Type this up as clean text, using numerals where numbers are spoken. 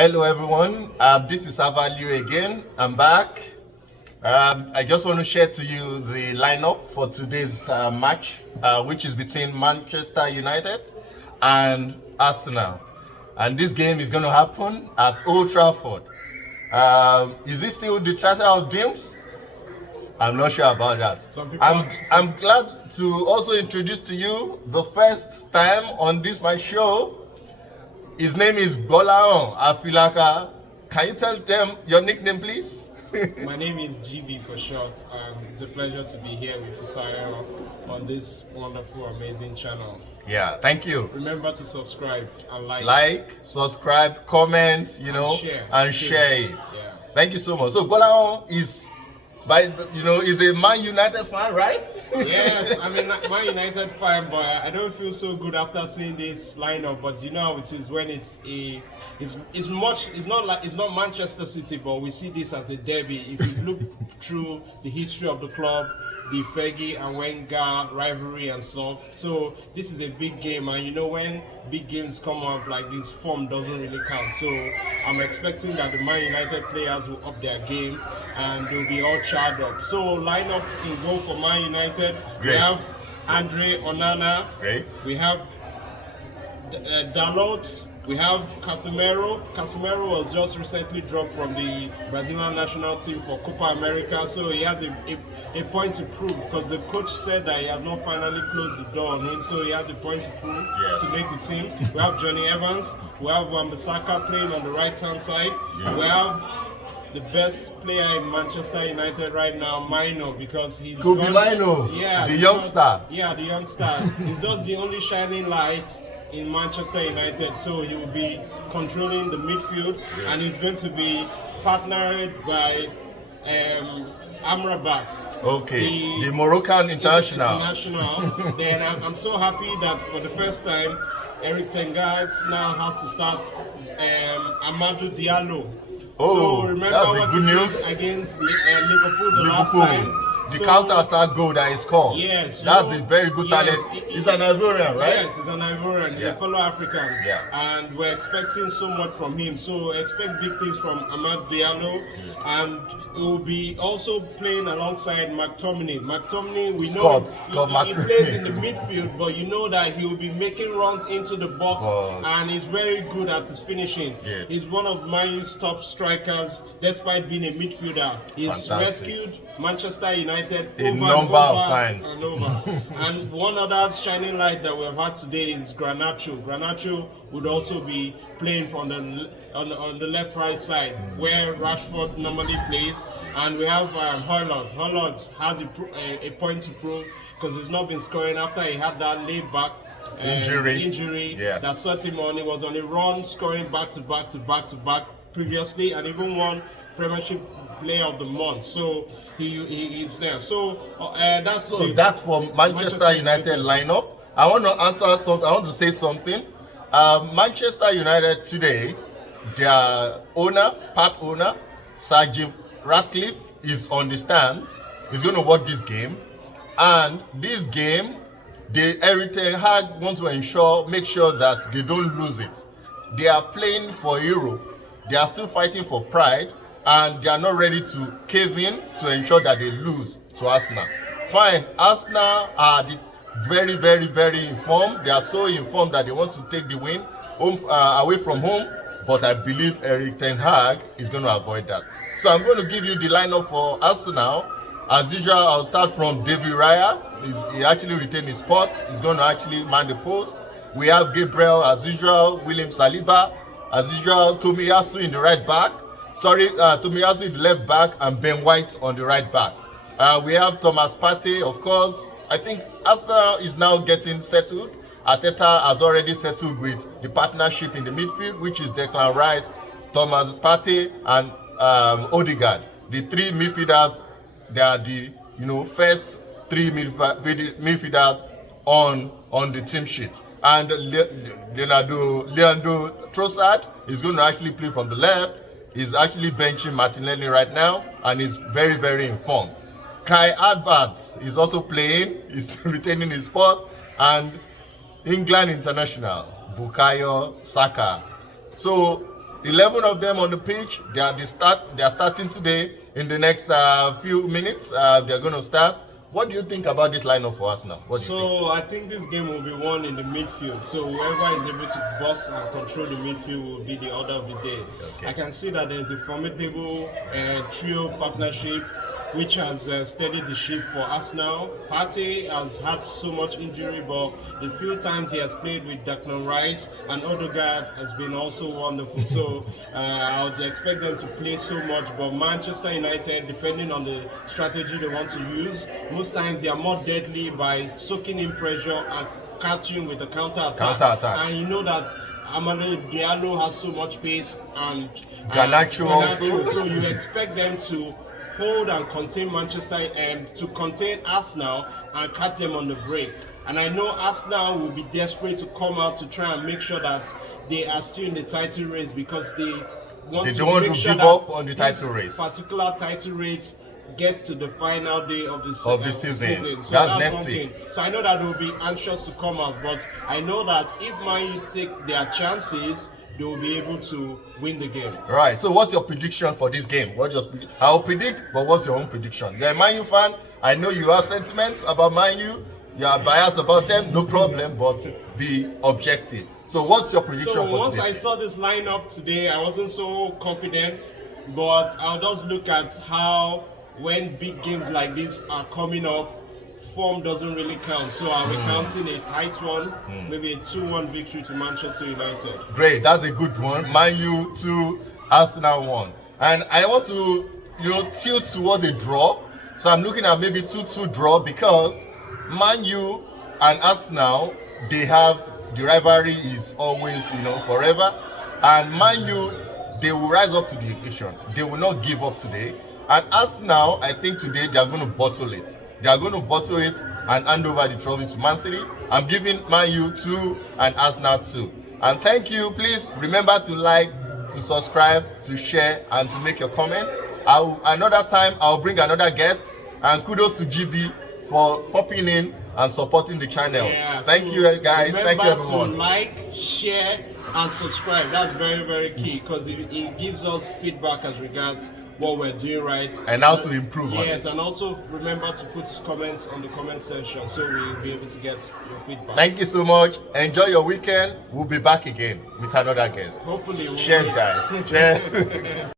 Hello everyone, this is Avalue again. I'm back. I just want to share to you the lineup for today's match, which is between Manchester United and Arsenal. And this game is going to happen at Old Trafford. Is this still the Theatre of Dreams? I'm not sure about that. I'm glad to also introduce to you the first time on this my show. His name is Bolaon Afilaka. Can you tell them your nickname, please? My name is GB for short, and it's a pleasure to be here with Fusayo on this wonderful, amazing channel. Yeah, thank you. Remember to subscribe and like. Like, subscribe, comment, and share it. Yeah. Thank you so much. So Bolaon is, is a Man United fan, right? Yes, I'm a Man United fan, but I don't feel so good after seeing this lineup. But you know how it is when it's not Manchester City, but we see this as a derby. If you look through the history of the club, the Fergie and Wenger rivalry and stuff. So this is a big game, and you know when big games come up like this, form doesn't really count. So I'm expecting that the Man United players will up their game and they'll be all charged up. So lineup in goal for Man United. Great. We have Andre Onana. Great. We have Dalot. We have Casemiro. Casemiro was just recently dropped from the Brazilian national team for Copa America, so he has a point to prove, because the coach said that he has not finally closed the door on him, so he has a point to prove to make the team. We have Johnny Evans. We have Wan-Bissaka playing on the right-hand side. We have the best player in Manchester United right now, Mino, because he's Mino, the youngster. Yeah, the youngster. He's just the only shining light in Manchester United, so he will be controlling the midfield, and he's going to be partnered by Amrabat. Okay, the Moroccan international. Then I'm so happy that for the first time, Eric Ten Hag now has to start Amadou Diallo. Oh, so remember that's what good he news did against Liverpool the last time. The counter-attack goal that is scored. Yes, that's a very good talent. He's an Ivorian, right? Yes, he's an Ivorian. He's a fellow African. Yeah. And we're expecting so much from him. So expect big things from Amad Diallo. And he will be also playing alongside McTominay. McTominay, we know he plays in the midfield, but you know that he will be making runs into the box, and he's very good at his finishing. Yeah. He's one of Man U's top strikers, despite being a midfielder. He's rescued Manchester United a number of times. And one other shining light that we have had today is Garnacho. Garnacho would also be playing from on the left-right side where Rashford normally plays, and we have Haaland. Haaland has a point to prove, because he's not been scoring after he had that laid-back injury that set him on. He was on a run, scoring back to back previously, and even won Premiership Player of the Month. So he is there. So that's for Manchester United lineup. I want to answer something. I want to say something. Manchester United today, their part owner, Sir Jim Ratcliffe, is on the stands. He's going to watch this game, and this game, Eric Ten Hag want to make sure that they don't lose it. They are playing for Europe. They are still fighting for pride, and they are not ready to cave in to ensure that they lose to Arsenal. Fine, Arsenal are very, very, very informed. They are so informed that they want to take the win away from home, but I believe Eric Ten Hag is going to avoid that. So I'm going to give you the lineup for Arsenal. As usual, I'll start from David Raya. He actually retained his spot. He's going to actually man the post. We have Gabriel as usual, William Saliba as usual, Tomiyasu in the right back. Tomiyasu in the left back, and Ben White on the right back. We have Thomas Partey, of course. I think Arsenal is now getting settled. Arteta has already settled with the partnership in the midfield, which is Declan Rice, Thomas Partey, and Odegaard. The three midfielders, they are the first three midfielders on the team sheet. And Leandro Trossard is going to actually play from the left. He's actually benching Martinelli right now, and he's very, very informed. Kai Havertz is also playing. He's retaining his spot. And England international, Bukayo Saka. So 11 of them on the pitch. They are starting today. In the next few minutes, they're going to start. What do you think about this lineup for us now? I think this game will be won in the midfield. So whoever is able to boss and control the midfield will be the order of the day. Okay. I can see that there's a formidable trio partnership which has steadied the ship for Arsenal. Partey has had so much injury, but the few times he has played with Declan Rice and Odegaard has been also wonderful. So I would expect them to play so much, but Manchester United, depending on the strategy they want to use, most times they are more deadly by soaking in pressure and catching with the counter-attack. And you know that Amade Diallo has so much pace and Garnacho also. So you expect them to hold and contain Manchester and to contain Arsenal and catch them on the break. And I know Arsenal will be desperate to come out to try and make sure that they are still in the title race, because they want to make sure give up on the title race. Particular title race gets to the final day of the season. So that's next week. So I know that they will be anxious to come out, but I know that if Man U take their chances, they will be able to win the game. Right. So what's your prediction for this game? I'll predict, but what's your own prediction? You're a Man U fan. I know you have sentiments about Man U. You are biased about them. No problem, but be objective. So what's your prediction for today? Once I saw this lineup today, I wasn't so confident, but I'll just look at how when big games like this are coming up, form doesn't really count. So I'll be counting a tight one, maybe a 2-1 victory to Manchester United. Great, that's a good one. Man U 2, Arsenal 1. And I want to, tilt towards a draw. So I'm looking at maybe 2-2 draw, because Man U and Arsenal, they have, the rivalry is always, forever. And Man U, they will rise up to the occasion. They will not give up today. And Arsenal, I think today they are going to bottle it. They are going to bottle it and hand over the trophy to Man City. I'm giving Man U 2 and Arsenal 2. And thank you. Please remember to like, to subscribe, to share, and to make your comments. Another time, I'll bring another guest. And kudos to GB for popping in and supporting the channel. Yeah, thank you, guys. Thank you, everyone. Remember to like, share, and subscribe. That's very, very key, because it gives us feedback as regards what we're doing right and how to improve on it. Yes, and also remember to put comments on the comment section so we'll be able to get your feedback. Thank you so much. Enjoy your weekend. We'll be back again with another guest. Hopefully. Cheers, guys. Cheers.